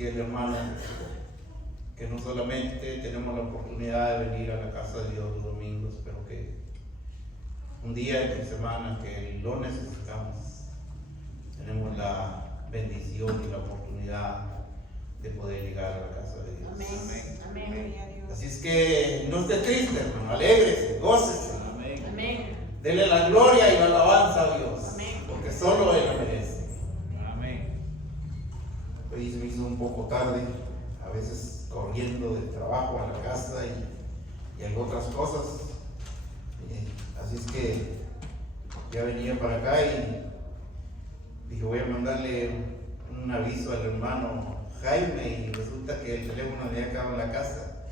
decía el hermano que no solamente tenemos la oportunidad de venir a la casa de Dios los domingos, pero que un día entre semana que lo necesitamos, tenemos la bendición y la oportunidad de poder llegar a la casa de Dios. Amén. Amén. Así es que no esté triste, hermano, alégrese, gócese. Amén. Dele la gloria y la alabanza a Dios, Amén. porque solo Él la merece. Amén. Hoy se me hizo un poco tarde, a veces corriendo del trabajo a la casa y en otras cosas. Así es que ya venía para acá y dije, voy a mandarle un aviso al hermano Jaime, y resulta que el teléfono había acabado en la casa.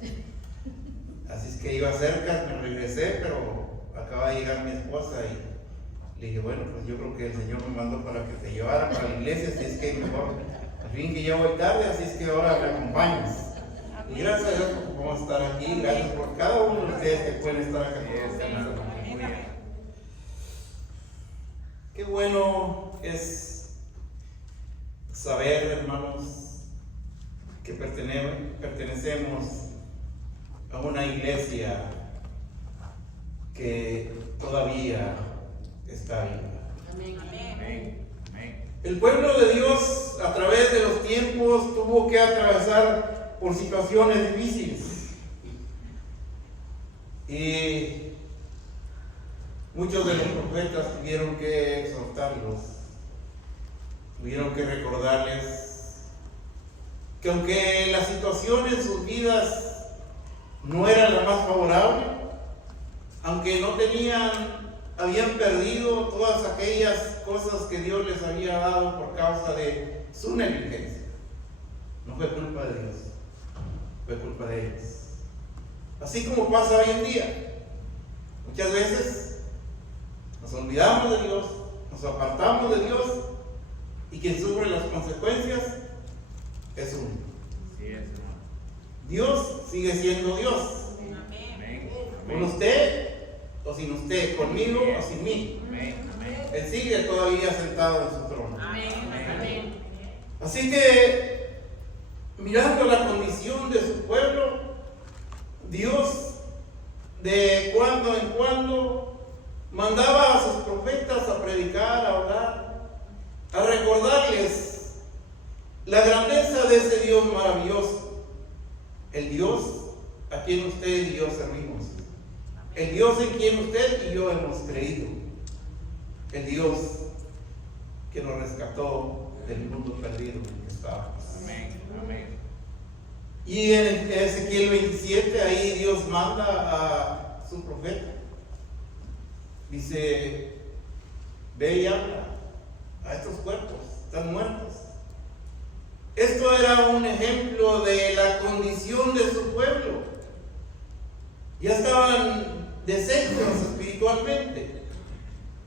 Así es que iba cerca, me regresé, pero acaba de llegar mi esposa y le dije, bueno, pues yo creo que el Señor me mandó para que te llevara para la iglesia, así es que mejor, al fin que ya voy tarde, así es que ahora me acompañas. Y gracias a Dios por podemos estar aquí, gracias por cada uno de ustedes que pueden estar acá con nosotros. Qué bueno es saber, hermanos, que pertenecemos a una iglesia que todavía está viva. Amén. El pueblo de Dios a través de los tiempos tuvo que atravesar por situaciones difíciles. Y muchos de los profetas tuvieron que exhortarlos, tuvieron que recordarles que aunque la situación en sus vidas no era la más favorable, aunque no habían perdido todas aquellas cosas que Dios les había dado por causa de su negligencia. No fue culpa de Dios, fue culpa de ellos. Así como pasa hoy en día. Muchas veces nos olvidamos de Dios, nos apartamos de Dios, y quien sufre las consecuencias es uno. Sí, es, hermano. Dios sigue siendo Dios. Amén. Con usted o sin usted, conmigo o sin mí. Amén. Amén. Él sigue todavía sentado en su trono. Amén. Así que, mirando la condición de su pueblo, Dios de cuando en cuando mandaba a sus profetas a predicar, a orar, a recordarles la grandeza de ese Dios maravilloso, el Dios a quien usted y yo servimos, el Dios en quien usted y yo hemos creído, el Dios que nos rescató del mundo perdido en el que estábamos. Amén. Amén. Y en Ezequiel 27, ahí Dios manda a su profeta. Dice, ve y habla a estos cuerpos, están muertos. Esto era un ejemplo de la condición de su pueblo. Ya estaban deshechos espiritualmente.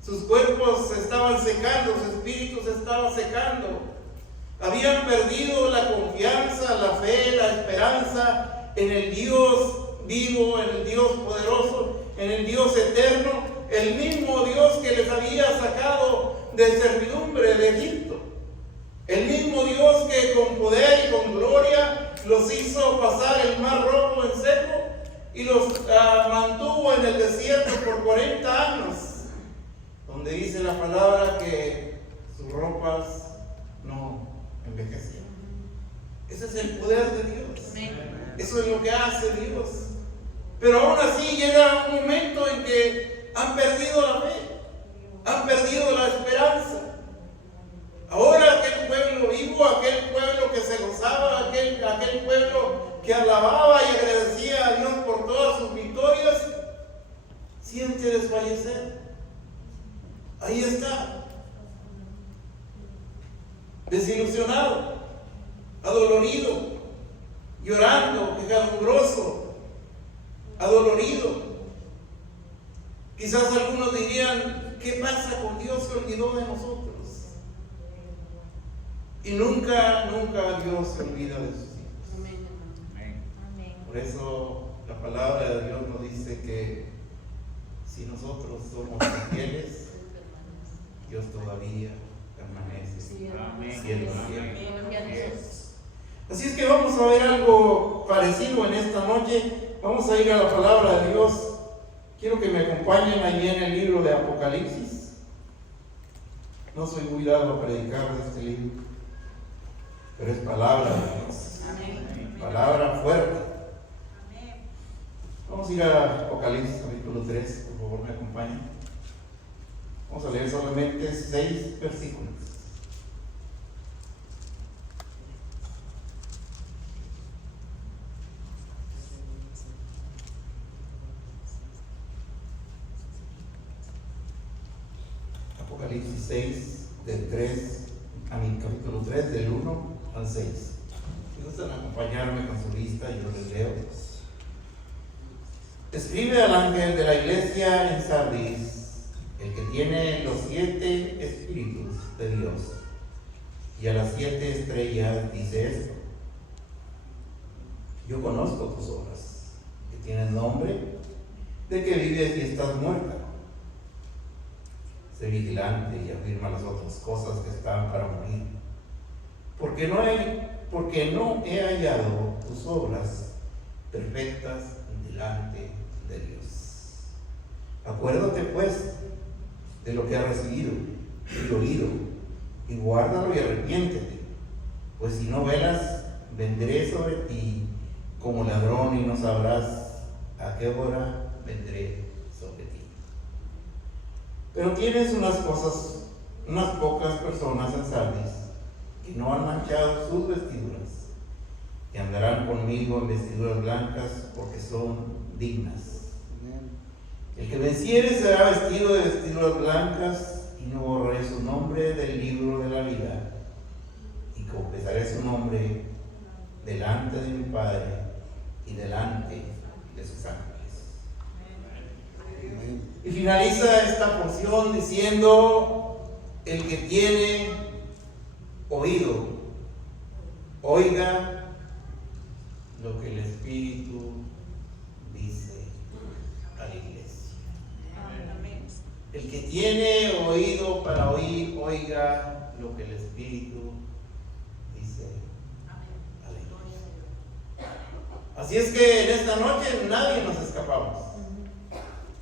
Sus cuerpos se estaban secando, su espíritu se estaba secando. Habían perdido la confianza, la fe, la esperanza en el Dios vivo, en el Dios poderoso, en el Dios eterno, el mismo Dios que les había sacado de servidumbre de Egipto. El mismo Dios que con poder y con gloria los hizo pasar el mar rojo en seco y los mantuvo en el desierto por 40 años, donde dice la palabra que sus ropas no envejecieron. Ese es el poder de Dios. Eso es lo que hace Dios. Pero aún así llega un momento en que han perdido la fe, han perdido la esperanza. Ahora aquel pueblo vivo, aquel pueblo que se gozaba, aquel pueblo que alababa y agradecía a Dios por todas sus victorias, siente desfallecer. Ahí está, desilusionado, adolorido, llorando, quejumbroso, adolorido. Quizás algunos dirían, ¿qué pasa con Dios? Se olvidó de nosotros. Y nunca Dios se olvida de sus hijos. Amén. Por eso la palabra de Dios nos dice que si nosotros somos infieles, Dios todavía permanece. Amén. Siendo Amén. fiel. Así es que vamos a ver algo parecido en esta noche. Vamos a ir a la palabra de Dios. Quiero que me acompañen allí en el libro de Apocalipsis. No soy muy dado a predicar de este libro, pero es palabra de Dios. Amén. Palabra fuerte. Vamos a ir a Apocalipsis capítulo 3, por favor me acompañen. Vamos a leer solamente 6 versículos. Apocalipsis 6, capítulo 3, del 1 al 6. Si gustan acompañarme con su lista, yo les leo. Escribe al ángel de la iglesia en Sardis, el que tiene los 7 espíritus de Dios y a las 7 estrellas, dice esto: yo conozco tus obras, que tienes nombre de que vives y estás muerta. Sé vigilante y afirma las otras cosas que están para morir, porque no he hallado tus obras perfectas delante de Dios. Acuérdate pues de lo que has recibido y oído, y guárdalo y arrepiéntete, pues si no velas, vendré sobre ti como ladrón y no sabrás a qué hora vendré sobre ti. Pero tienes unas pocas personas en Sardis que no han manchado sus vestiduras, y andarán conmigo en vestiduras blancas, porque son dignas. El que venciere será vestido de vestiduras blancas, y no borraré su nombre del libro de la vida, y confesaré su nombre delante de mi Padre y delante de sus ángeles. Y finaliza esta porción diciendo: el que tiene oído, oiga lo que el Espíritu dice a la iglesia. Amén. El que tiene oído para oír, oiga lo que el Espíritu dice a la iglesia. Así es que en esta noche nadie nos escapamos.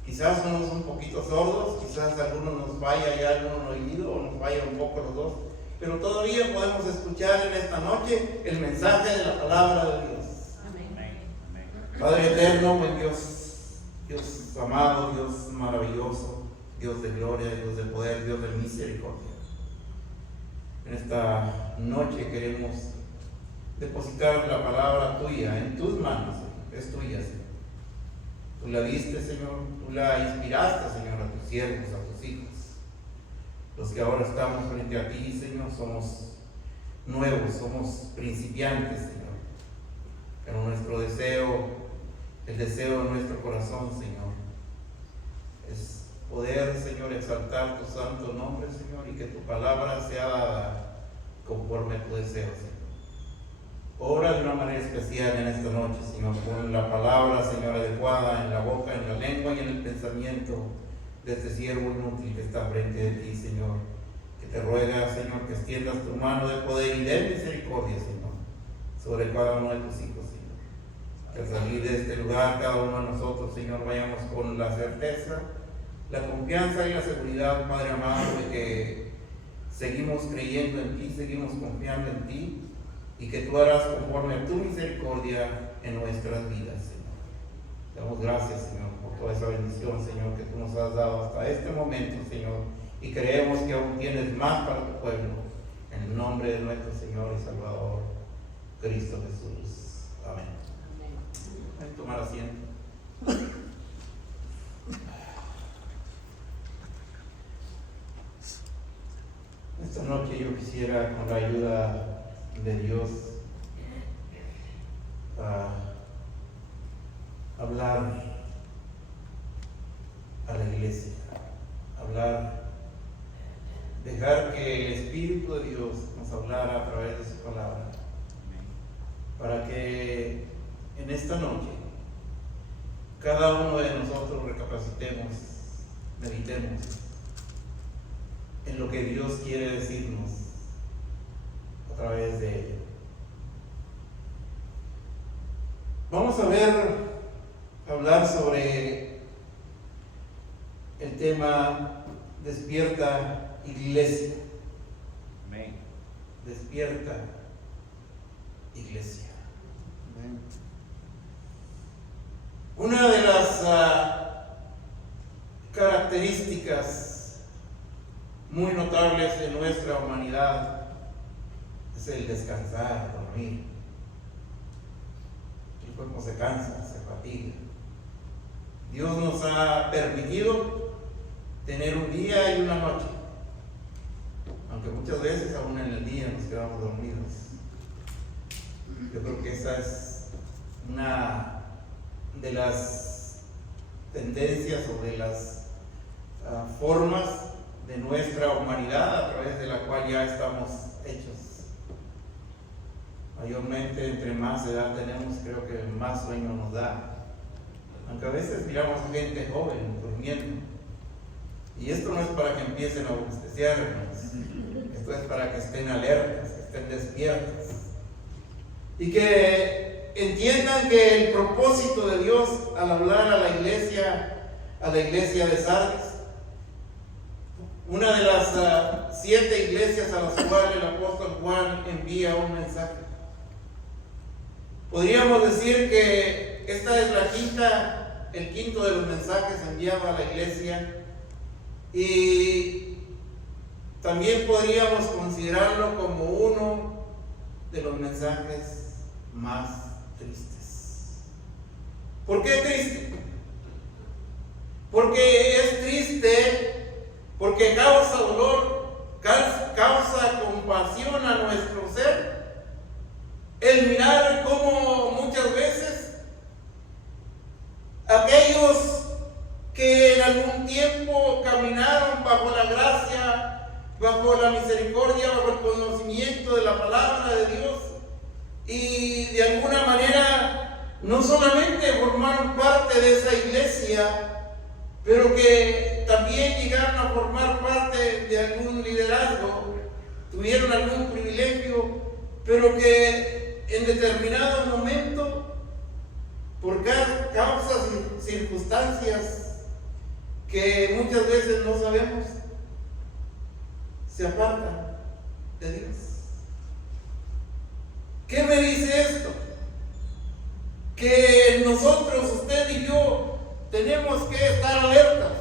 Quizás somos un poquito sordos, quizás algunos nos falla ya algún oído, o nos falla un poco los dos, pero todavía podemos escuchar en esta noche el mensaje de la palabra de Dios. Padre eterno, buen Dios, Dios amado, Dios maravilloso, Dios de gloria, Dios de poder, Dios de misericordia. En esta noche queremos depositar la palabra tuya en tus manos, es tuya, Señor. Tú la diste, Señor, tú la inspiraste, Señor, a tus siervos, a tus hijos. Los que ahora estamos frente a ti, Señor, somos nuevos, somos principiantes, Señor. Pero nuestro deseo, el deseo de nuestro corazón, Señor, es poder, Señor, exaltar tu santo nombre, Señor, y que tu palabra sea dada conforme a tu deseo, Señor. Obra de una manera especial en esta noche, Señor, con la palabra, Señor, adecuada en la boca, en la lengua y en el pensamiento de este siervo inútil que está frente de ti, Señor. Que te ruega, Señor, que extiendas tu mano de poder y de misericordia, Señor, sobre cada uno de tus hijos, Señor. Que al salir de este lugar, cada uno de nosotros, Señor, vayamos con la certeza, la confianza y la seguridad, Padre amado, de que seguimos creyendo en ti, seguimos confiando en ti, y que tú harás conforme a tu misericordia en nuestras vidas, Señor. Damos gracias, Señor, por toda esa bendición, Señor, que tú nos has dado hasta este momento, Señor, y creemos que aún tienes más para tu pueblo, en el nombre de nuestro Señor y Salvador, Cristo Jesús. Amén. Pueden tomar asiento. Esta noche yo quisiera, con la ayuda de Dios, hablar a la iglesia, dejar que el Espíritu de Dios nos hablara a través de su palabra, para que en esta noche cada uno de nosotros recapacitemos, meditemos en lo que Dios quiere decirnos a través de ello. Vamos a hablar sobre el tema despierta iglesia. Amén. Despierta iglesia. Una de las características muy notables de nuestra humanidad es el descansar, dormir. El cuerpo se cansa, se fatiga. Dios nos ha permitido tener un día y una noche, aunque muchas veces aún en el día nos quedamos dormidos. Yo creo que esa es una de las tendencias o de las formas de nuestra humanidad a través de la cual ya estamos hechos. Mayormente, entre más edad tenemos, creo que más sueño nos da. Aunque a veces miramos a gente joven durmiendo. Y esto no es para que empiecen a bostezar, hermanos. Esto es para que estén alertas, que estén despiertas. Y que entiendan que el propósito de Dios al hablar a la iglesia de Sardis, una de las 7 iglesias a las cuales el apóstol Juan envía un mensaje. Podríamos decir que esta es el quinto de los mensajes enviados a la iglesia, y también podríamos considerarlo como uno de los mensajes más tristes. ¿Por qué triste? Porque es triste, porque causa dolor, causa compasión a nuestro ser, el mirar cómo muchas veces aquellos que en algún tiempo caminaron bajo la gracia, bajo la misericordia, bajo el conocimiento de la palabra de Dios, y de alguna manera no solamente formaron parte de esa iglesia, pero que también llegaron a formar parte de algún liderazgo, tuvieron algún privilegio, pero que en determinado momento, por causas y circunstancias que muchas veces no sabemos, se apartan de Dios. ¿Qué me dice esto? Que nosotros, usted y yo, tenemos que estar alertas,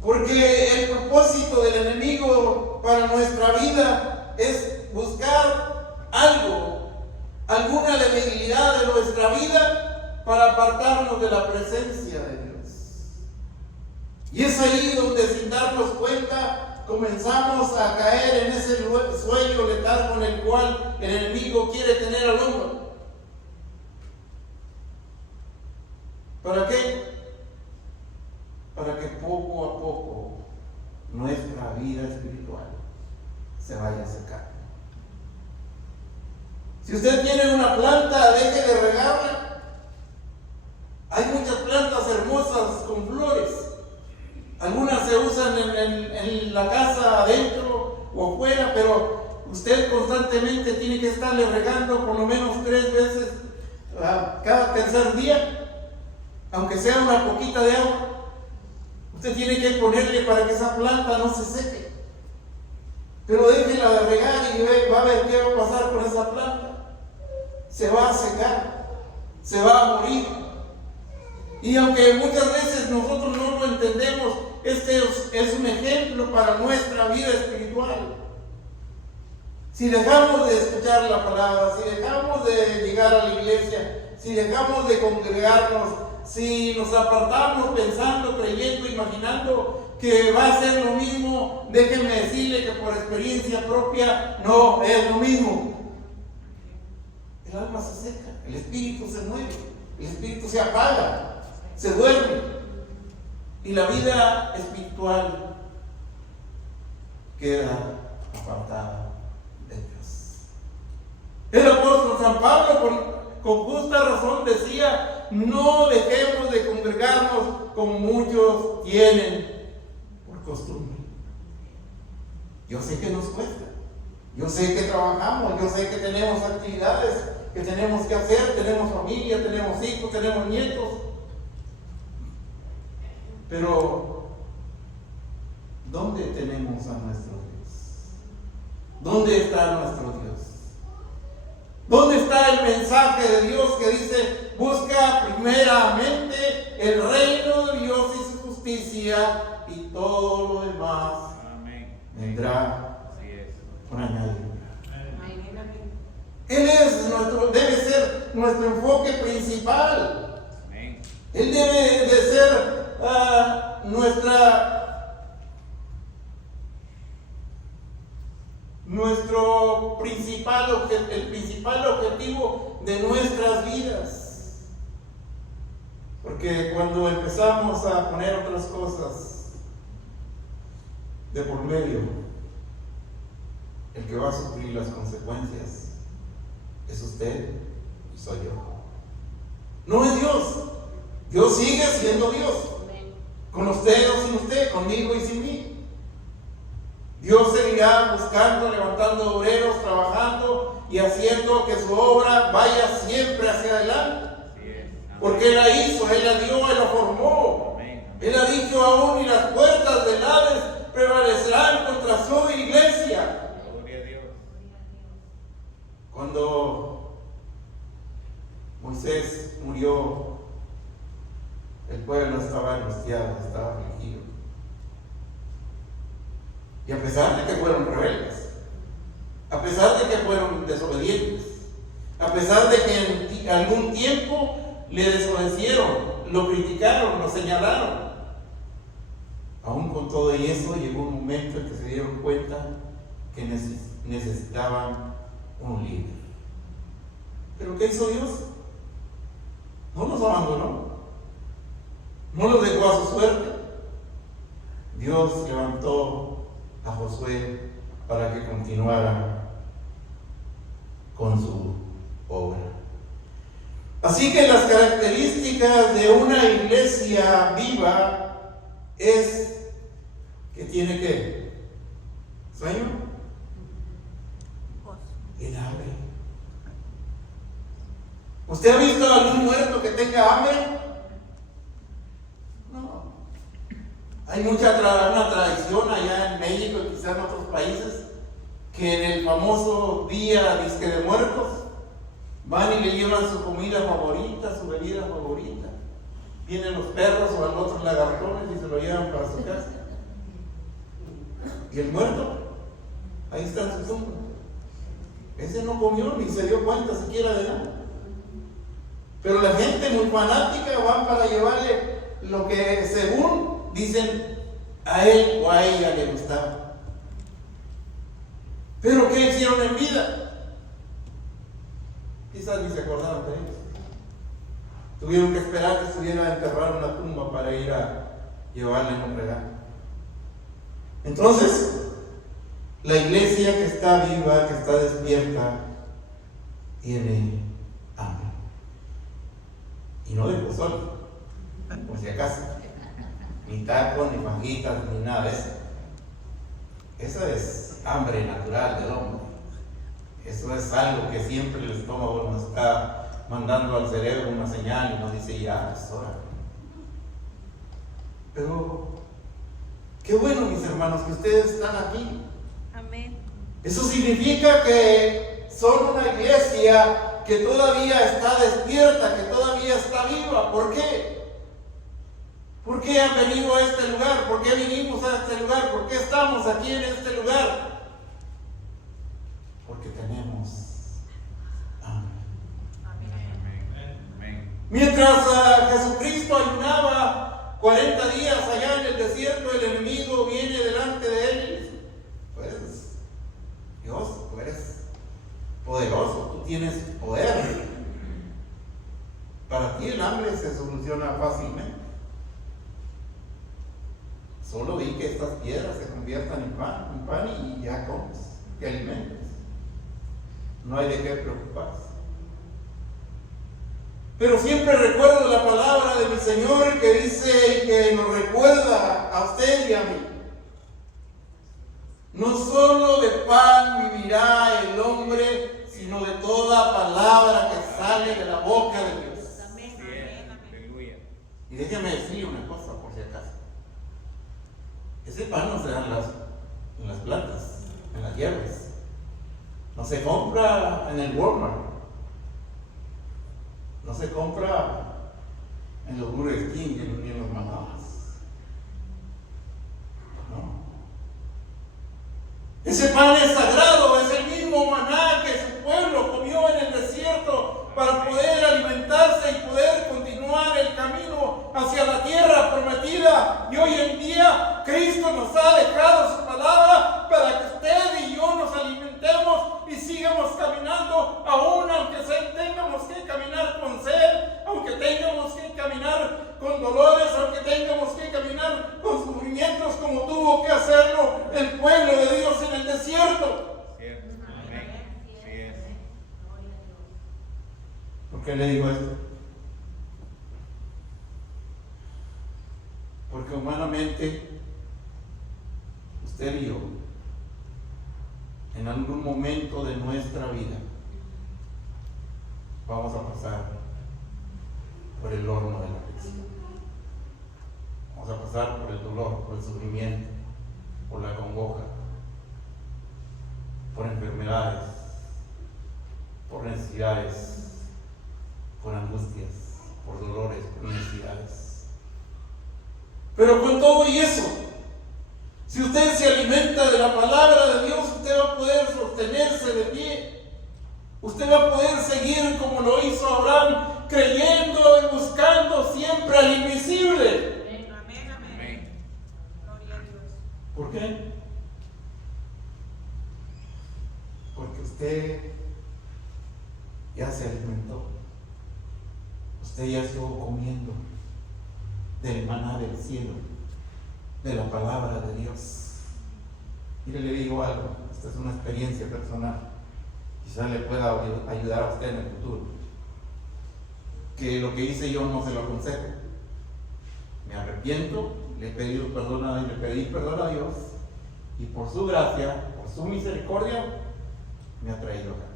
porque el propósito del enemigo para nuestra vida es buscar alguna debilidad de nuestra vida para apartarnos de la presencia de Dios. Y es ahí donde, sin darnos cuenta, comenzamos a caer en ese sueño letargo en el cual el enemigo quiere tener al hombre. ¿Para qué? Para que poco a poco nuestra vida espiritual se vaya secando. Si usted tiene una planta, deje de regarla. Hay muchas plantas hermosas con flores. Algunas se usan en la casa adentro o afuera, pero usted constantemente tiene que estarle regando por lo menos 3 veces cada tercer día, aunque sea una poquita de agua. Usted tiene que ponerle para que esa planta no se seque. Pero déjela de regar y va a ver qué va a pasar con esa planta. Se va a secar, se va a morir. Y aunque muchas veces nosotros no lo entendemos, este es un ejemplo para nuestra vida espiritual. Si dejamos de escuchar la palabra, si dejamos de llegar a la iglesia, si dejamos de congregarnos, si nos apartamos pensando, creyendo, imaginando que va a ser lo mismo, déjenme decirle que por experiencia propia no es lo mismo. El alma se seca, el espíritu se mueve, el espíritu se apaga, se duerme, y la vida espiritual queda apartada de Dios. El apóstol San Pablo con justa razón decía: no dejemos de congregarnos como muchos tienen por costumbre. Yo sé que nos cuesta, Yo sé que trabajamos, yo sé que tenemos actividades que tenemos que hacer, tenemos familia, tenemos hijos, tenemos nietos. Pero, ¿dónde tenemos a nuestro Dios? ¿Dónde está nuestro Dios? ¿Dónde está el mensaje de Dios que dice, busca primeramente el reino de Dios y su justicia y todo lo demás Amén. vendrá Así es. por añadidura? Amén. Él debe ser nuestro enfoque principal. Amén. Él debe de ser el principal objetivo de nuestras vidas. Porque cuando empezamos a poner otras cosas de por medio, el que va a sufrir las consecuencias es usted y soy yo. No es Dios. Dios sigue siendo Dios. Amén. Con usted o sin usted, conmigo y sin mí. Dios seguirá buscando, levantando obreros, trabajando y haciendo que su obra vaya siempre hacia adelante. Así es. Amén. Porque Él la hizo, Él la dio, Él la formó. Amén. Él ha dicho aún, y las puertas del Hades prevalecerán contra su iglesia. Gloria a Dios. Cuando Moisés murió, el pueblo estaba angustiado, estaba afligido. Y a pesar de que fueron rebeldes, a pesar de que fueron desobedientes, a pesar de que en algún tiempo le desobedecieron, lo criticaron, lo señalaron, aún con todo y eso llegó un momento en que se dieron cuenta que necesitaban un líder. ¿Pero qué hizo Dios? No los abandonó, no los dejó a su suerte. Dios levantó a Josué para que continuara con su obra. Así que las características de una iglesia viva es que tiene que sueño, el hambre. ¿Usted ha visto a algún muerto que tenga hambre? No. Hay una tradición allá en México y quizás en otros países que en el famoso día disque de muertos van y le llevan su comida favorita, su bebida favorita. Vienen los perros o los otros lagartones y se lo llevan para su casa. Y el muerto, ahí está en su tumba. Ese no comió ni se dio cuenta siquiera de nada. Pero la gente muy fanática van para llevarle lo que según dicen a él o a ella le gustaba. Pero ¿qué hicieron en vida? Quizás ni se acordaron de ellos. Tuvieron que esperar que estuviera enterrado en la tumba para ir a llevarle un regalo. Entonces, la iglesia que está viva, que está despierta, tiene hambre. Y no de pozole, por si acaso. Ni tacos, ni fajitas, ni nada de eso. Esa es hambre natural del hombre. Eso es algo que siempre el estómago nos está mandando al cerebro una señal y nos dice ya es hora. Pero qué bueno, mis hermanos, que ustedes están aquí. Amén. Eso significa que son una iglesia que todavía está despierta, que todavía está viva. ¿Por qué? ¿Por qué han venido a este lugar? ¿Por qué vinimos a este lugar? ¿Por qué estamos aquí en este lugar? Porque tenemos hambre. Amén. Mientras Jesucristo ayunaba 40 días allá en el desierto, el enemigo viene delante de él y dice, pues Dios, tú eres poderoso, tú tienes poder. Para ti el hambre se soluciona fácilmente. Solo vi que estas piedras se conviertan en pan y ya comes, te alimentas. No hay de qué preocuparse. Pero siempre recuerdo la palabra de mi Señor que dice y que nos recuerda a usted y a mí. No solo de pan vivirá el hombre, sino de toda palabra que sale de la boca de Dios. Aleluya. Y déjeme decirle una cosa por si acaso. Ese pan no se da en las plantas, en las hierbas. No se compra en el Walmart. No se compra en los Burger King ni en los McDonald's. No. Ese pan es sagrado, es el mismo maná que su pueblo comió en el desierto para poder alimentarse y poder continuar el camino hacia la tierra prometida. Y hoy en día Cristo nos ha dejado su palabra para que usted y yo nos alimentemos y sigamos caminando, aún aunque tengamos que caminar con sed, aunque tengamos que caminar con dolores, aunque tengamos que caminar con sufrimientos como tuvo que hacerlo el pueblo de Dios en el desierto. Cierto. Amén. Así es. ¿Por qué le digo esto? Porque humanamente usted y yo, en algún momento de nuestra vida, vamos a pasar por el horno de la aflicción. Vamos a pasar por el dolor, por el sufrimiento, por la congoja, por enfermedades, por necesidades, por angustias, por dolores, por necesidades. Pero con todo y eso, si usted se alimenta de la palabra de Dios, usted va a poder sostenerse de pie. Usted va a poder seguir como lo hizo Abraham, creyendo y buscando siempre al invisible. Amén, amén. Amén. Gloria a Dios. ¿Por qué? Porque usted ya se alimentó. Usted ya estuvo comiendo del maná del cielo, de la palabra de Dios. Mire, le digo algo, esta es una experiencia personal, quizás le pueda ayudar a usted en el futuro, que lo que hice yo no se lo aconsejo. Me arrepiento, le pedí perdón a Dios, y por su gracia, por su misericordia, me ha traído acá.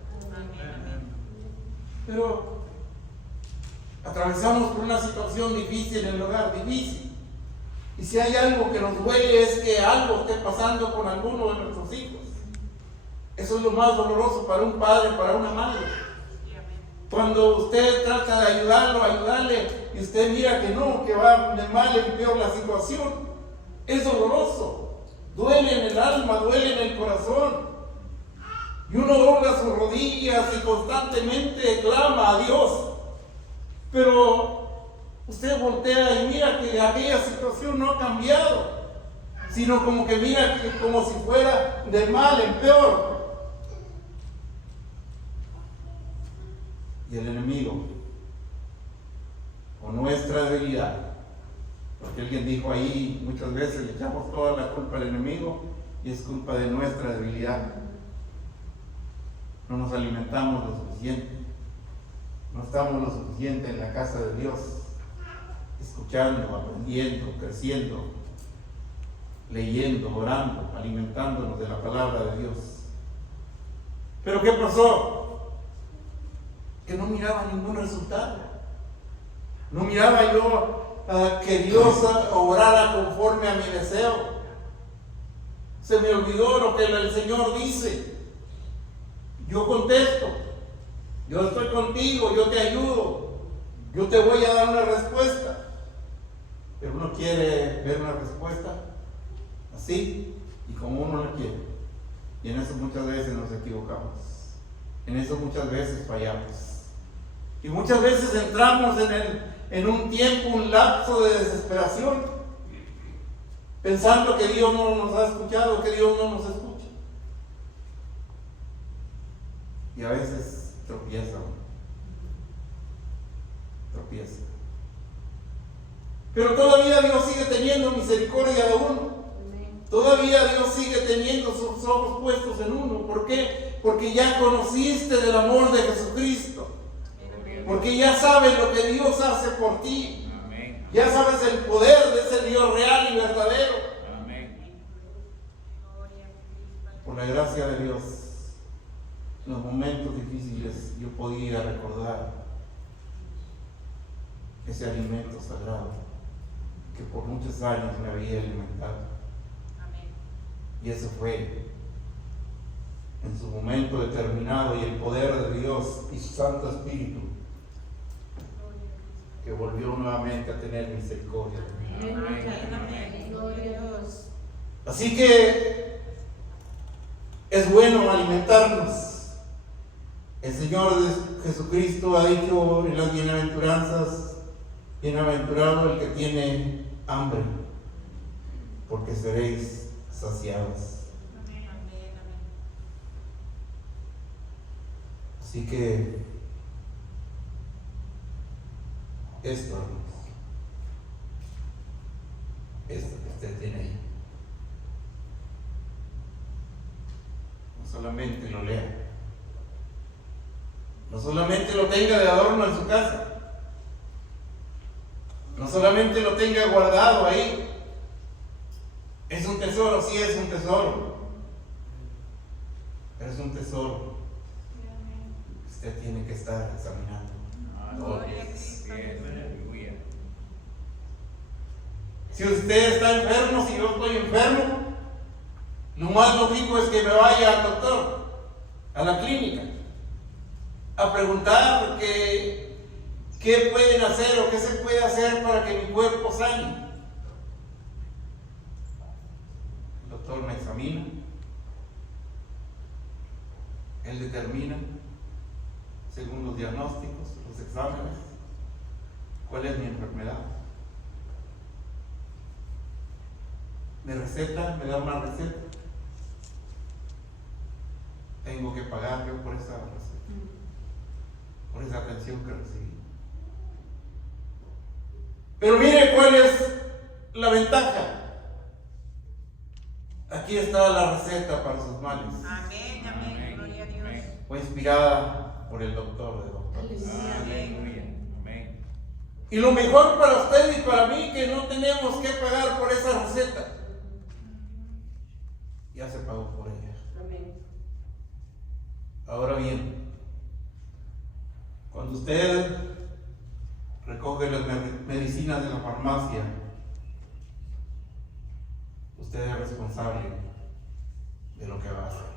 Pero atravesamos por una situación difícil en el hogar, difícil. Y si hay algo que nos duele es que algo esté pasando con alguno de nuestros hijos. Eso es lo más doloroso para un padre, para una madre. Cuando usted trata de ayudarle y usted mira que no, que va de mal en peor la situación, es doloroso. Duele en el alma, duele en el corazón. Y uno dobla sus rodillas y constantemente clama a Dios. Pero usted voltea y mira que aquella situación no ha cambiado, sino como que mira que como si fuera de mal en peor. Y el enemigo, o nuestra debilidad, porque alguien dijo ahí, muchas veces le echamos toda la culpa al enemigo y es culpa de nuestra debilidad. No nos alimentamos lo suficiente, no estamos lo suficiente en la casa de Dios, escuchando, aprendiendo, creciendo, leyendo, orando, alimentándonos de la palabra de Dios. Pero ¿qué pasó? Que no miraba ningún resultado. No miraba yo que Dios obrara conforme a mi deseo. Se me olvidó lo que el Señor dice. Yo contesto, yo estoy contigo, yo te ayudo, yo te voy a dar una respuesta. Pero uno quiere ver una respuesta así y como uno la quiere. Y en eso muchas veces nos equivocamos. En eso muchas veces fallamos. Y muchas veces entramos en un tiempo, un lapso de desesperación, pensando que Dios no nos ha escuchado, que Dios no nos escucha. Y a veces tropieza. Pero todavía Dios sigue teniendo misericordia de uno. Todavía Dios sigue teniendo sus ojos puestos en uno. ¿Por qué? Porque ya conociste del amor de Jesucristo. Porque ya sabes lo que Dios hace por ti. Amén. Ya sabes el poder de ese Dios real y verdadero. Amén. por la gracia de Dios, en los momentos difíciles yo podía recordar ese alimento sagrado que por muchos años me había alimentado. Amén. Y eso fue en su momento determinado, y el poder de Dios y su Santo Espíritu que volvió nuevamente a tener misericordia. Amén. Gloria a Dios. Así que es bueno alimentarnos. El Señor Jesucristo ha dicho en las bienaventuranzas: bienaventurado el que tiene hambre, porque seréis saciados. Amén. Amén. Así que esto, hermanos, esto que usted tiene ahí, no solamente lo lea, no solamente lo tenga de adorno en su casa, no solamente lo tenga guardado ahí. Es un tesoro, sí es un tesoro, pero es un tesoro que usted tiene que estar examinando. Gloria a Cristo. Aleluya. Si usted está enfermo, si yo estoy enfermo, lo más lógico es que me vaya al doctor, a la clínica, a preguntar qué pueden hacer o qué se puede hacer para que mi cuerpo sane. El doctor me examina, él determina, según los diagnósticos, los exámenes, cuál es mi enfermedad. Me receta, me da una receta. Tengo que pagar yo por esa receta, por esa atención que recibí. Pero mire cuál es la ventaja. Aquí está la receta para sus males. Amén. Amén. Gloria a Dios. Fue inspirada por el doctor de doctores. Aleluya. Amén. Y lo mejor para usted y para mí, que no tenemos que pagar por esa receta. Ya se pagó por ella. Amén. Ahora bien, cuando usted recoge las medicinas de la farmacia, usted es responsable de lo que va a hacer.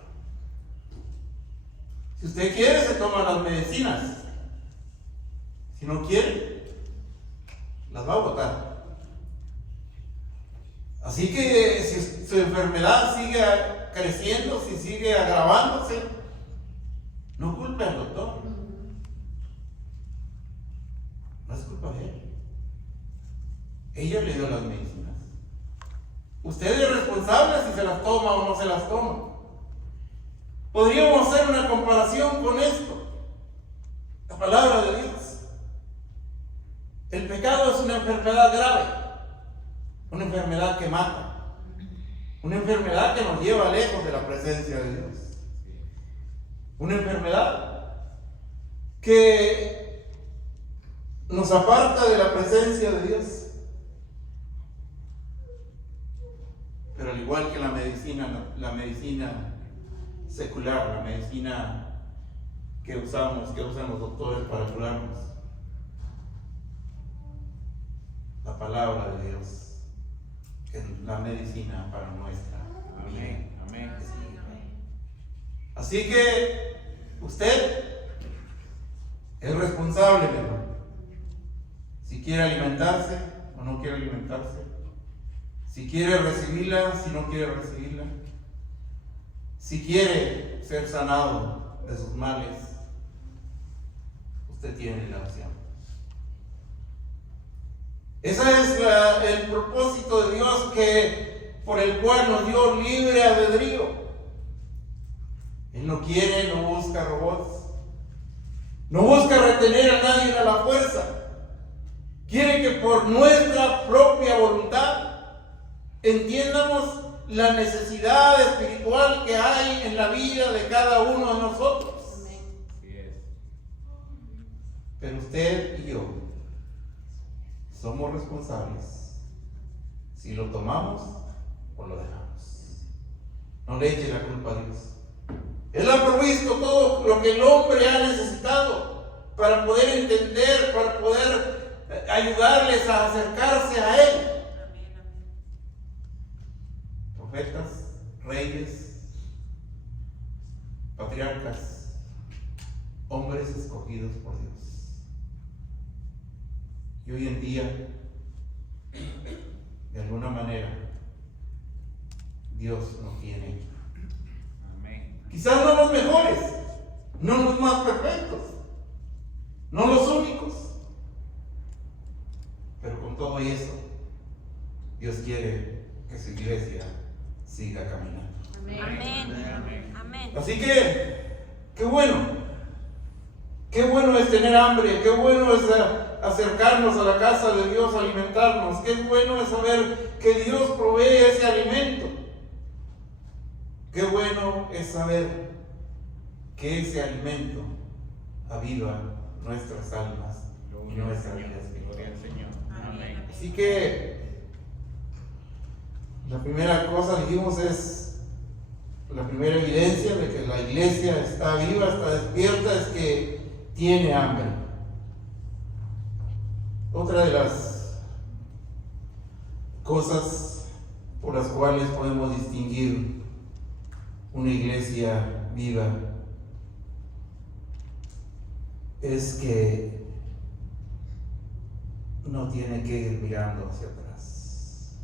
Si usted quiere, se toma las medicinas. Si no quiere, las va a botar. Así que si su enfermedad sigue creciendo, si sigue agravándose, no culpe al doctor. No es culpa de él. Ella le dio las medicinas. Usted es responsable si se las toma o no se las toma. Podríamos hacer una comparación con esto. La palabra de Dios. El pecado es una enfermedad grave, una enfermedad que mata, una enfermedad que nos lleva lejos de la presencia de Dios, una enfermedad que nos aparta de la presencia de Dios. Pero al igual que la medicina secular, la medicina que usan los doctores para curarnos, la palabra de Dios, que es la medicina para nuestra vida. Amén. Amén. Así que usted es responsable, mi hermano. Si quiere alimentarse o no quiere alimentarse, si quiere recibirla, si no quiere recibirla, si quiere ser sanado de sus males, usted tiene la opción. Ese es el propósito de Dios, por el cual nos dio libre albedrío. Él no quiere, no busca robots, no busca retener a nadie a la fuerza. Quiere que por nuestra propia voluntad entiendamos la necesidad espiritual que hay en la vida de cada uno de nosotros. Así es. Pero usted y yo somos responsables si lo tomamos o lo dejamos. No le eche la culpa a Dios. Él ha provisto todo lo que el hombre ha necesitado para poder entender, para poder ayudarles a acercarse a Él. Amén, amén. Profetas, reyes, patriarcas, hombres escogidos por Dios. Y hoy en día, de alguna manera, Dios nos tiene. Amén. Quizás no los mejores, no los más perfectos, no los únicos, pero con todo eso, Dios quiere que su iglesia siga caminando. Amén. Amén. Así que, qué bueno es tener hambre, qué bueno es acercarnos a la casa de Dios, alimentarnos, qué bueno es saber que Dios provee ese alimento. Qué bueno es saber que ese alimento aviva nuestras almas y nuestra vida Gloria al espiritual. Señor. Amén. Así que la primera cosa dijimos es, la primera evidencia de que la iglesia está viva, está despierta, es que tiene hambre. Otra de las cosas por las cuales podemos distinguir una iglesia viva es que no tiene que ir mirando hacia atrás.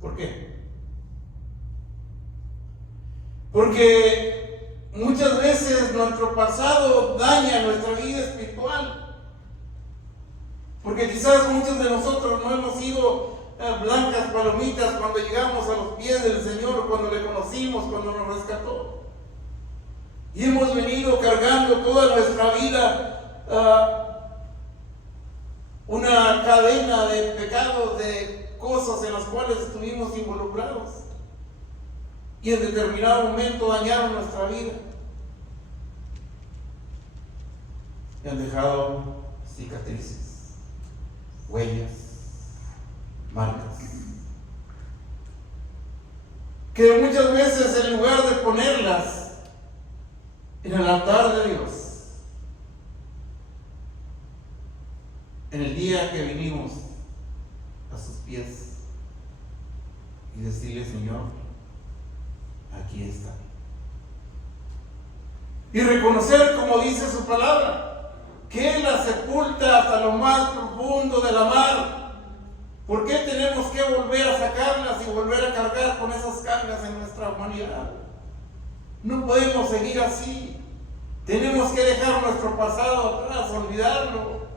¿Por qué? Porque muchas veces nuestro pasado daña nuestra vida espiritual. Porque quizás muchos de nosotros no hemos sido blancas palomitas cuando llegamos a los pies del Señor, cuando le conocimos, cuando nos rescató. Y hemos venido cargando toda nuestra vida una cadena de pecados, de cosas en las cuales estuvimos involucrados. Y en determinado momento dañaron nuestra vida. Y han dejado cicatrices, huellas, marcas, que muchas veces en lugar de ponerlas en el altar de Dios, en el día que vinimos a sus pies y decirle: Señor, aquí está, y reconocer, como dice su palabra, que Él la sepulta hasta lo más profundo de la mar. ¿Por qué tenemos que volver a sacarlas y volver a cargar con esas cargas en nuestra humanidad? No podemos seguir así. Tenemos que dejar nuestro pasado atrás, olvidarlo,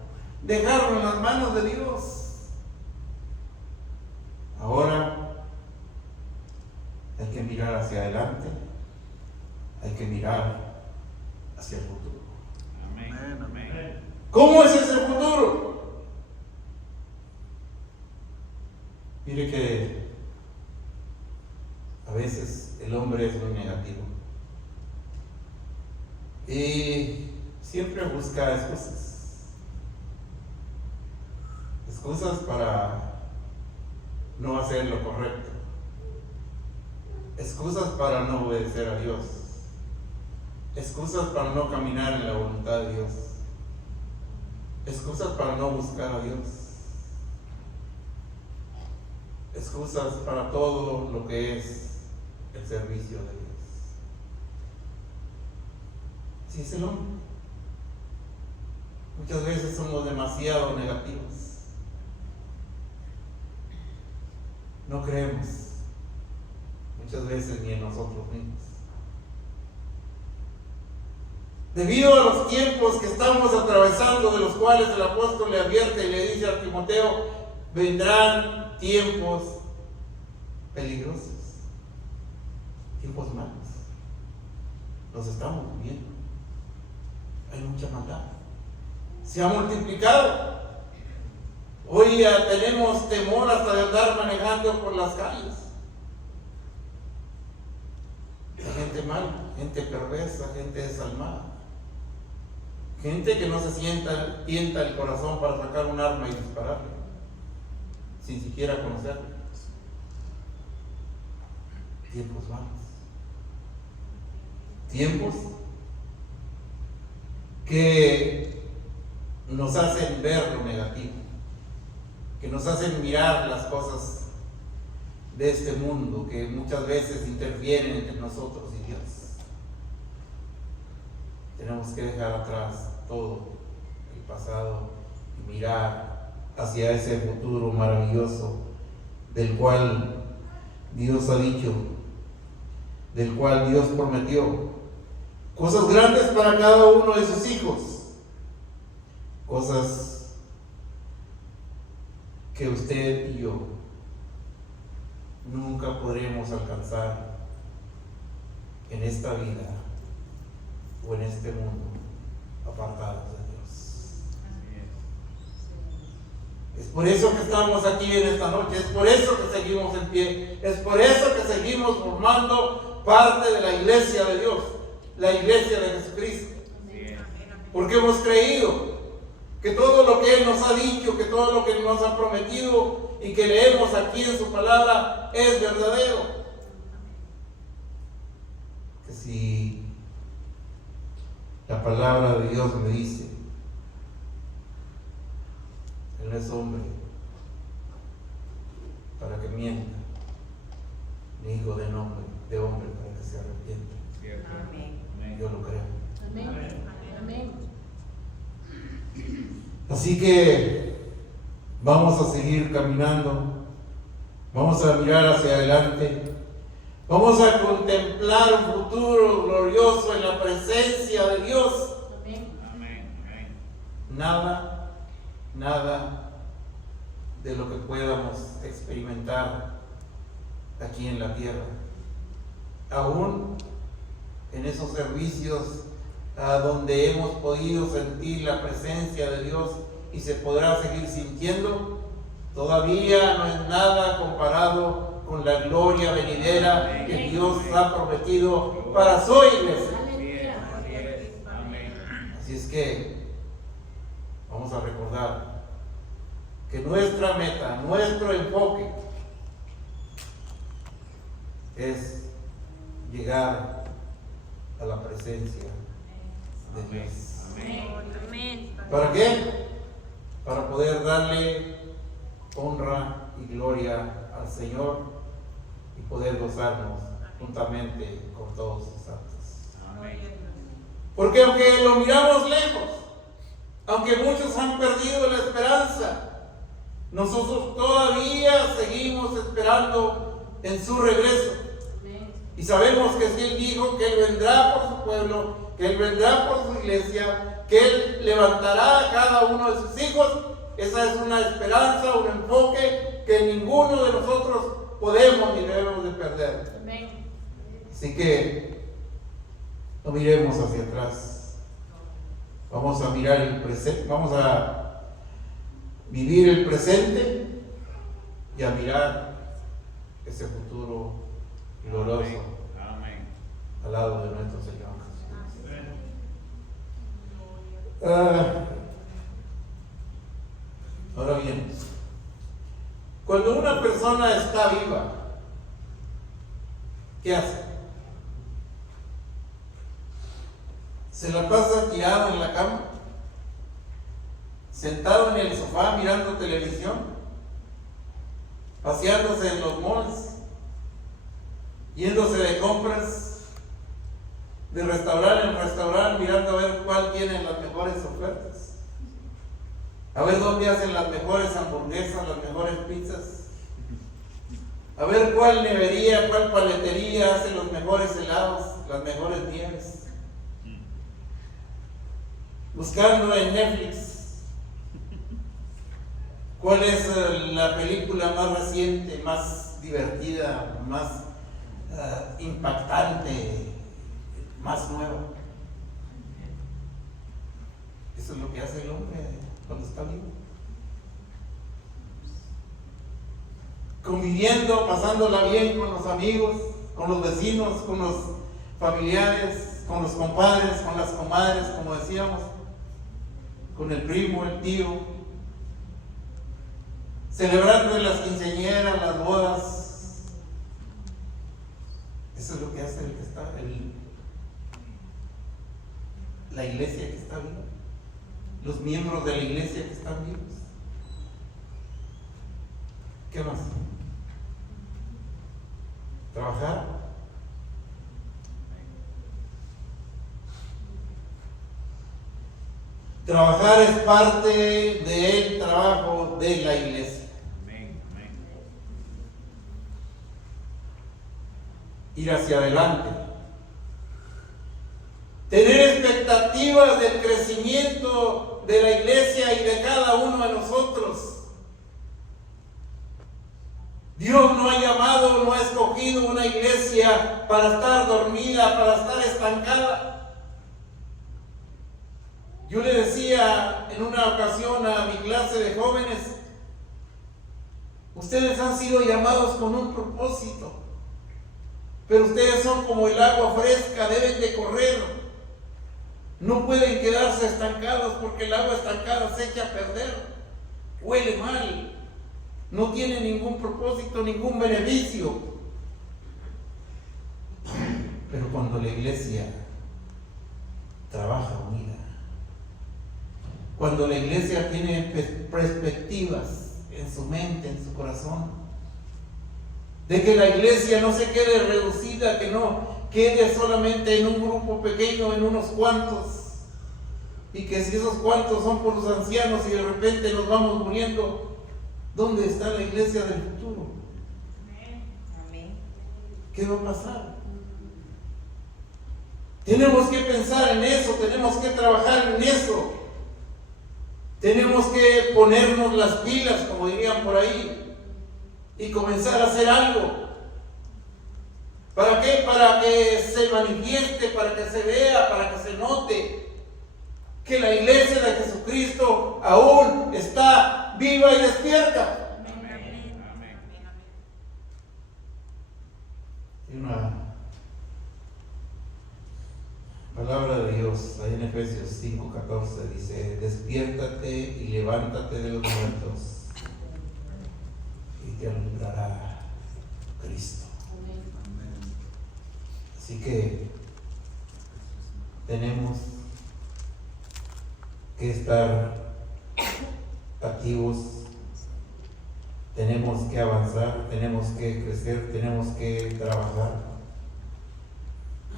dejarlo en las manos de Dios. Ahora hay que mirar hacia adelante, hay que mirar hacia el futuro. Amén. Amén. ¿Cómo es ese futuro? Mire que a veces el hombre es muy negativo y siempre busca excusas para no hacer lo correcto, excusas para no obedecer a Dios, excusas para no caminar en la voluntad de Dios, excusas para no buscar a Dios, excusas para todo lo que es el servicio de Dios. Así es el hombre. Muchas veces somos demasiado negativos. No creemos muchas veces ni en nosotros mismos. Debido a los tiempos que estamos atravesando, de los cuales el apóstol le advierte y le dice a Timoteo: vendrán tiempos peligrosos, tiempos malos. Los estamos viviendo. Hay mucha maldad. Se ha multiplicado. Hoy ya tenemos temor hasta de andar manejando por las calles. La gente mala, gente perversa, gente desalmada, gente que no se tienta el corazón para sacar un arma y dispararle sin siquiera conocerle. tiempos malos. Tiempos que nos hacen ver lo negativo, que nos hacen mirar las cosas de este mundo, que muchas veces interfieren entre nosotros y Dios. Tenemos que dejar atrás todo el pasado y mirar hacia ese futuro maravilloso del cual Dios ha dicho, del cual Dios prometió. Cosas grandes para cada uno de sus hijos. Cosas que usted y yo nunca podremos alcanzar en esta vida o en este mundo apartados de Dios. Es por eso que estamos aquí en esta noche, es por eso que seguimos en pie, es por eso que seguimos formando parte de la iglesia de Dios, la iglesia de Jesucristo. Porque hemos creído que todo lo que Él nos ha dicho, que todo lo que nos ha prometido y que leemos aquí en su palabra es verdadero. Que si la palabra de Dios me dice, Él no es hombre para que mienta, ni hijo de hombre para que se arrepienta. Amén. Yo lo creo. Amén. Amén. Así que vamos a seguir caminando, vamos a mirar hacia adelante, vamos a contemplar un futuro glorioso en la presencia de Dios. Amén. Nada de lo que podamos experimentar aquí en la tierra, aún en esos servicios a donde hemos podido sentir la presencia de Dios y se podrá seguir sintiendo, todavía no es nada comparado con la gloria venidera que Dios ha prometido para su iglesia. Así es que vamos a recordar que nuestra meta, nuestro enfoque es llegar a la presencia de Dios. Amén. ¿Para qué? Para poder darle honra y gloria al Señor y poder gozarnos juntamente con todos sus santos. Porque aunque lo miramos lejos, aunque muchos han perdido la esperanza, nosotros todavía seguimos esperando en su regreso. Y sabemos que si Él dijo que Él vendrá por su pueblo, que Él vendrá por su iglesia, que Él levantará a cada uno de sus hijos, esa es una esperanza, un enfoque que ninguno de nosotros podemos ni debemos de perder. Amén. Así que no miremos hacia atrás. Vamos a mirar el presente, vamos a vivir el presente y a mirar ese futuro glorioso al lado de nuestro Señor Jesús. Ahora bien, cuando una persona está viva, ¿qué hace? ¿Se la pasa tirado en la cama? ¿Sentado en el sofá mirando televisión? ¿Paseándose en los malls? ¿Yéndose de compras? ¿De restaurante en restaurante mirando a ver cuál tiene las mejores ofertas? A ver dónde hacen las mejores hamburguesas, las mejores pizzas. A ver cuál nevería, cuál paletería hace los mejores helados, las mejores nieves. Buscando en Netflix cuál es la película más reciente, más divertida, más impactante, más nueva. Eso es lo que hace el hombre cuando está vivo. Conviviendo, pasándola bien con los amigos, con los vecinos, con los familiares, con los compadres, con las comadres, como decíamos, con el primo, el tío, celebrando las quinceañeras, las bodas, Eso es lo que hace la iglesia que está viva, los miembros de la iglesia que están vivos. ¿Qué más? Trabajar. Trabajar es parte del trabajo de la iglesia. Amén. Amén. Ir hacia adelante. Tener expectativas del crecimiento de la iglesia y de cada uno de nosotros. Dios no ha llamado, no ha escogido una iglesia para estar dormida, para estar estancada. Yo le decía en una ocasión a mi clase de jóvenes, ustedes han sido llamados con un propósito, pero ustedes son como el agua fresca, deben de correr. No pueden quedarse estancados porque el agua estancada se echa a perder, huele mal, no tiene ningún propósito, ningún beneficio. Pero cuando la iglesia trabaja unida, cuando la iglesia tiene perspectivas en su mente, en su corazón, de que la iglesia no se quede reducida, que no quede solamente en un grupo pequeño, en unos cuantos, y que si esos cuantos son por los ancianos y de repente nos vamos muriendo, ¿dónde está la iglesia del futuro? Amén. ¿Qué va a pasar? Tenemos que pensar en eso, tenemos que trabajar en eso. Tenemos que ponernos las pilas, como dirían por ahí, y comenzar a hacer algo. ¿Para qué? Para que se manifieste, para que se vea, para que se note que la iglesia de Jesucristo aún está viva y despierta. Amén. Amén. Hay una palabra de Dios, ahí en Efesios 5:14 dice: despiértate y levántate de los muertos y te alumbrará Cristo. Así que tenemos que estar activos, tenemos que avanzar, tenemos que crecer, tenemos que trabajar.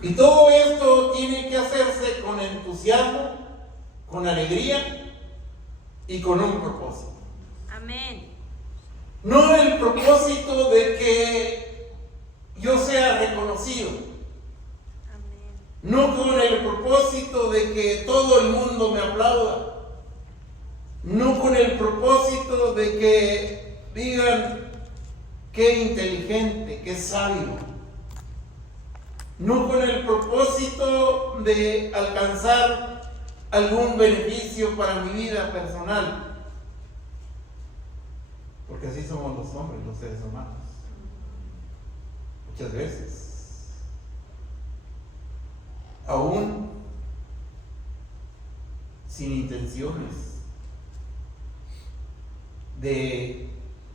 Y todo esto tiene que hacerse con entusiasmo, con alegría y con un propósito. Amén. No el propósito de que yo sea reconocido. Amén. No con el propósito de que todo el mundo me aplauda. No con el propósito de que digan qué inteligente, qué sabio. No con el propósito de alcanzar algún beneficio para mi vida personal. Porque así somos los hombres, los seres humanos. Muchas veces. Aún sin intenciones de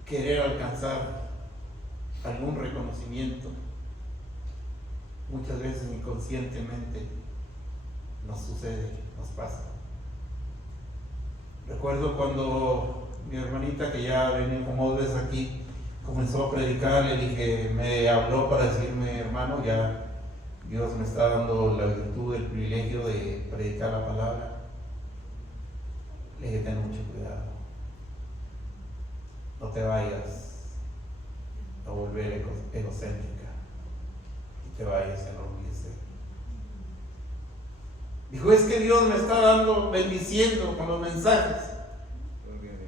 querer alcanzar algún reconocimiento, muchas veces inconscientemente nos sucede, nos pasa. Recuerdo cuando mi hermanita, que ya venía como 2 veces aquí, comenzó a predicar, le dije, me habló para decirme: hermano, ya Dios me está dando la virtud, el privilegio de predicar la palabra. Le dije: ten mucho cuidado, no te vayas a volver egocéntrica y te vayas a enorgullecer. Dijo: es que Dios me está dando, bendiciendo con los mensajes.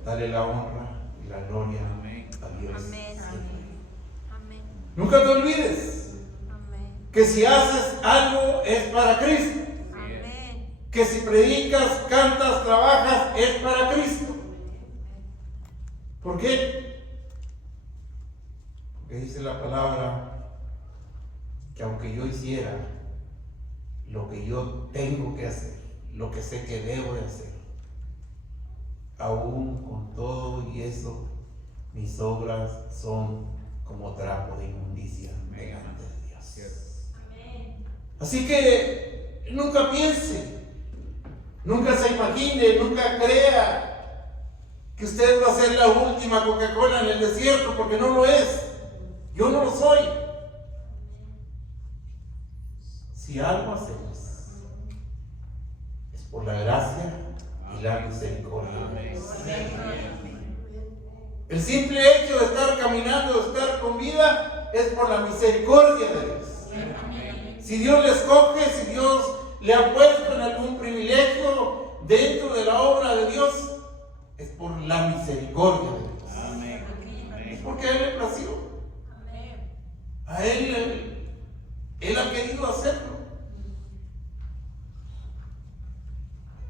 Dale la honra y la gloria a Dios. Amén. Amén. Nunca te olvides Amén. que si haces algo es para Cristo. Amén. Que si predicas, cantas, trabajas, es para Cristo. ¿Por qué? Porque dice la palabra que aunque yo hiciera lo que yo tengo que hacer, lo que sé que debo de hacer, aún con todo y eso, mis obras son como trapo de inmundicia delante de Dios. Así que nunca piense, nunca se imagine, nunca crea que usted va a ser la última Coca-Cola en el desierto, porque no lo es. Yo no lo soy. Si algo hacemos, es por la gracia y la misericordia de Dios. El simple hecho de estar caminando, de estar con vida, es por la misericordia de Dios. Si Dios le escoge, si Dios le ha puesto en algún privilegio dentro de la obra de Dios, es por la misericordia de Dios. Es porque a Él le plació. A Él ha querido hacerlo.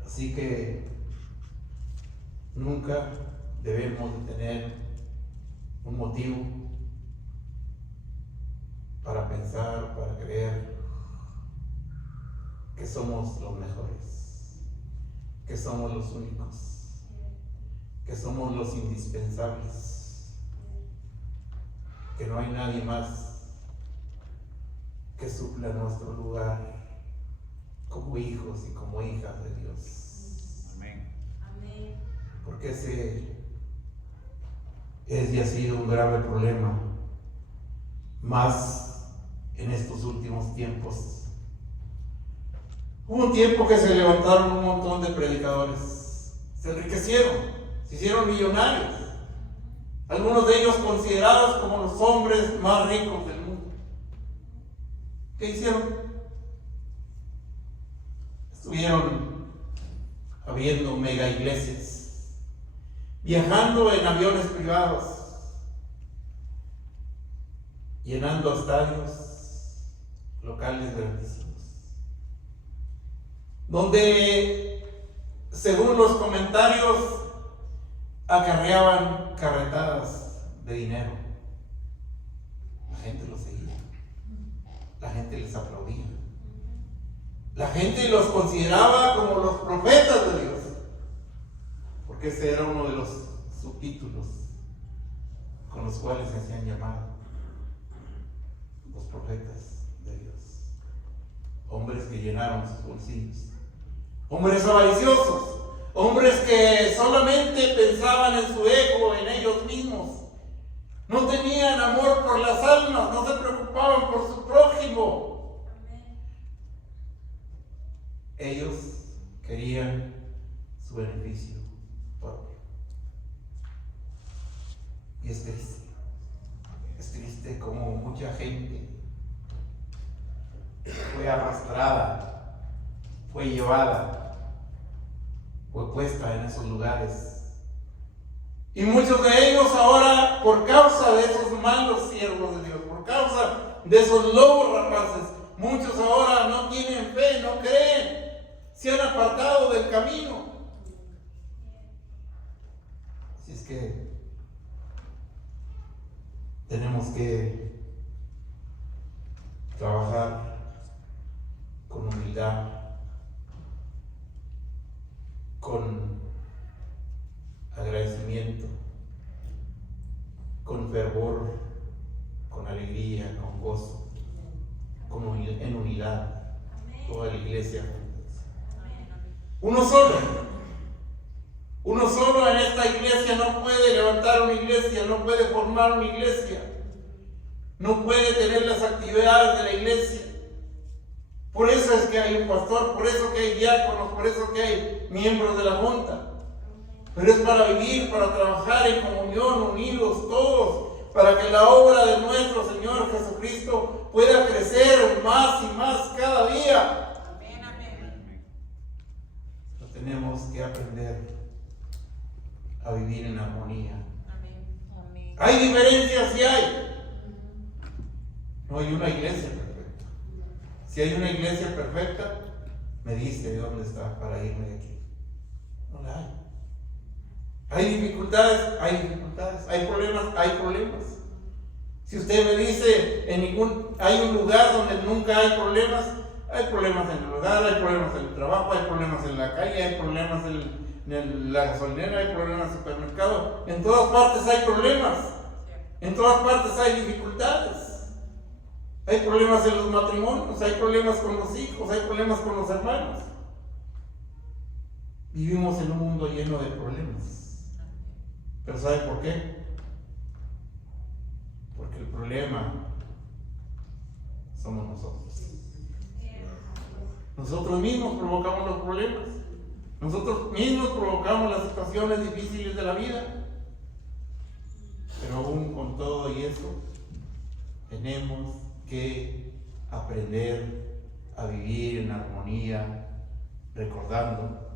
Así que nunca debemos de tener un motivo para pensar, para creer que somos los mejores, que somos los únicos, que somos los indispensables, que no hay nadie más que supla nuestro lugar como hijos y como hijas de Dios. Amén. Porque ese ha sido un grave problema, más en estos últimos tiempos. Hubo un tiempo que se levantaron un montón de predicadores, se enriquecieron, se hicieron millonarios, algunos de ellos considerados como los hombres más ricos del mundo. ¿Qué hicieron? Estuvieron abriendo mega iglesias, viajando en aviones privados, llenando estadios locales grandísimos, donde, según los comentarios, acarreaban carretadas de dinero. La gente los seguía, la gente les aplaudía, la gente los consideraba como los profetas de Dios, porque ese era uno de los subtítulos con los cuales se hacían llamar los profetas de Dios. Hombres que llenaron sus bolsillos, hombres avariciosos, hombres que solamente pensaban en su ego, en ellos mismos. No tenían amor por las almas, no se preocupaban por su prójimo. Ellos querían su beneficio propio. Y es triste como mucha gente fue arrastrada, fue llevada, fue puesta en esos lugares. Y muchos de ellos ahora, por causa de esos malos siervos de Dios, por causa de esos lobos rapaces, muchos ahora no tienen fe, no creen, se han apartado del camino. Así es que tenemos que trabajar con humildad, con agradecimiento, con fervor, con alegría, con gozo, en unidad, toda la iglesia juntos. Uno solo en esta iglesia no puede levantar una iglesia, no puede formar una iglesia, no puede tener las actividades de la iglesia. Por eso es que hay un pastor, por eso que hay diáconos, por eso que hay miembros de la junta. Pero es para vivir, para trabajar en comunión, unidos todos, para que la obra de nuestro Señor Jesucristo pueda crecer más y más cada día. Pero tenemos que aprender a vivir en armonía. Hay diferencias, sí hay. No hay una iglesia perfecta. Si hay una iglesia perfecta, me dice dónde está para irme de aquí. No la hay. Hay dificultades, hay problemas. Si usted me dice hay un lugar donde nunca hay problemas en el hogar, hay problemas en el trabajo, hay problemas en la calle, hay problemas en la gasolinera, hay problemas en el supermercado. En todas partes hay problemas, en todas partes hay dificultades. Hay problemas en los matrimonios, hay problemas con los hijos, hay problemas con los hermanos. Vivimos en un mundo lleno de problemas. ¿Pero sabe por qué? Porque el problema somos nosotros. Nosotros mismos provocamos los problemas. Nosotros mismos provocamos las situaciones difíciles de la vida. Pero aún con todo y eso, tenemos que aprender a vivir en armonía, recordando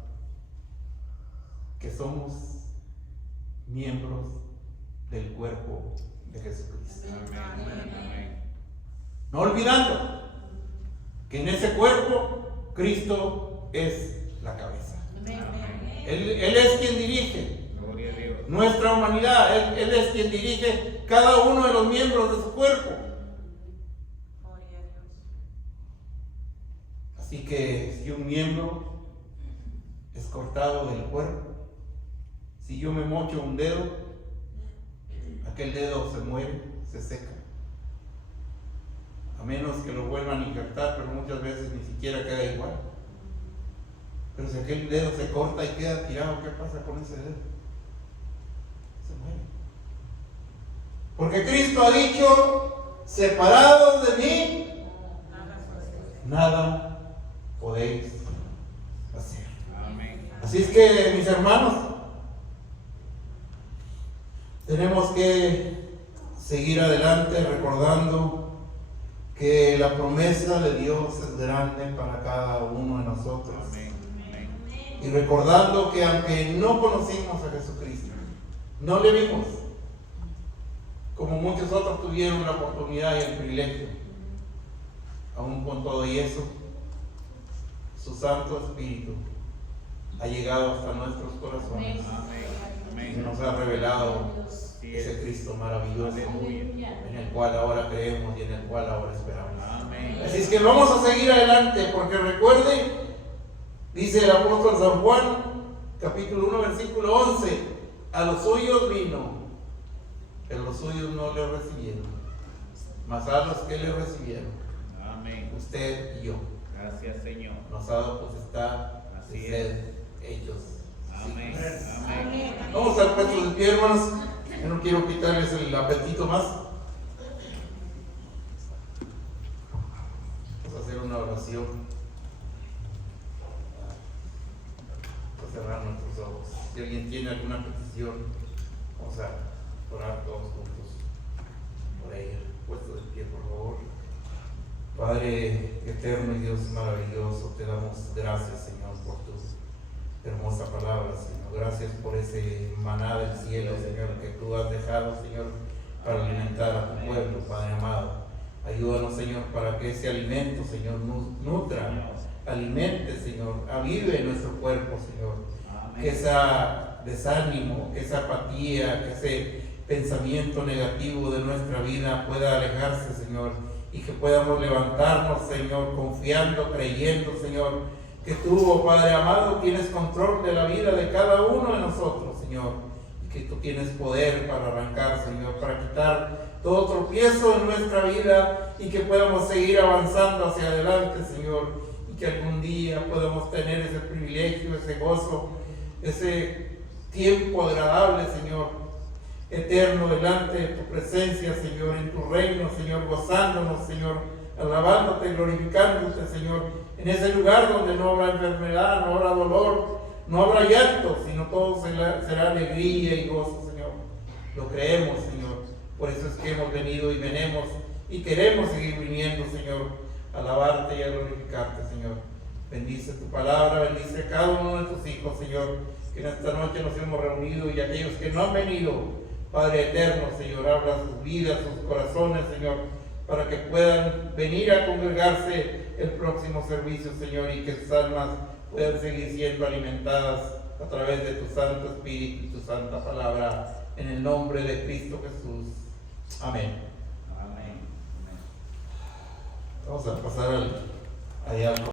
que somos miembros del cuerpo de Jesucristo. No olvidando que en ese cuerpo Cristo es la cabeza. Él es quien dirige nuestra humanidad. Él es quien dirige cada uno de los miembros de su cuerpo. Así que si un miembro es cortado del cuerpo, si yo me mocho un dedo, aquel dedo se muere, se seca. A menos que lo vuelvan a injertar, pero muchas veces ni siquiera queda igual. Pero si aquel dedo se corta y queda tirado, ¿qué pasa con ese dedo? Se muere. Porque Cristo ha dicho, separados de mí, nada podéis hacer. Así es que, mis hermanos, tenemos que seguir adelante recordando que la promesa de Dios es grande para cada uno de nosotros. Y recordando que aunque no conocimos a Jesucristo, no le vimos, como muchos otros tuvieron la oportunidad y el privilegio, aún con todo y eso, su Santo Espíritu ha llegado hasta nuestros corazones y nos ha revelado ese Cristo maravilloso en el cual ahora creemos y en el cual ahora esperamos. Así es que vamos a seguir adelante, porque recuerden, dice el apóstol San Juan, capítulo 1, versículo 11, a los suyos vino, pero los suyos no le recibieron, mas a los que le recibieron, usted y yo, Gracias, Señor. nos ha dado potestad Así de ser ellos. Amén. Sí. Amén. Vamos a estar puestos de pie, hermanos. Yo no quiero quitarles el apetito más. Vamos a hacer una oración. Vamos a cerrar nuestros ojos. Si alguien tiene alguna petición, vamos a orar todos juntos por ella. Puestos de pie, por favor. Padre eterno y Dios maravilloso, te damos gracias, Señor, por tu hermosa palabra, Señor. Gracias por ese maná del cielo, Señor, que tú has dejado, Señor, para alimentar a tu pueblo, Padre amado. Ayúdanos, Señor, para que ese alimento, Señor, nos nutra, alimente, Señor, avive nuestro cuerpo, Señor. Que ese desánimo, que esa apatía, que ese pensamiento negativo de nuestra vida pueda alejarse, Señor, y que podamos levantarnos, Señor, confiando, creyendo, Señor, que tú, oh Padre amado, tienes control de la vida de cada uno de nosotros, Señor, y que tú tienes poder para arrancar, Señor, para quitar todo tropiezo en nuestra vida y que podamos seguir avanzando hacia adelante, Señor, y que algún día podamos tener ese privilegio, ese gozo, ese tiempo agradable, Señor, eterno delante de tu presencia, Señor, en tu reino, Señor, gozándonos, Señor, alabándote, glorificándote, Señor, en ese lugar donde no habrá enfermedad, no habrá dolor, no habrá llanto, sino todo será alegría y gozo, Señor. Lo creemos, Señor. Por eso es que hemos venido y venimos y queremos seguir viniendo, Señor, a alabarte y a glorificarte, Señor. Bendice tu palabra, bendice a cada uno de tus hijos, Señor, que en esta noche nos hemos reunido, y aquellos que no han venido, Padre eterno, Señor, habla sus vidas, sus corazones, Señor, para que puedan venir a congregarse el próximo servicio, Señor, y que sus almas puedan seguir siendo alimentadas a través de tu Santo Espíritu y tu Santa Palabra, en el nombre de Cristo Jesús. Amén. Amén. Vamos a pasar allá al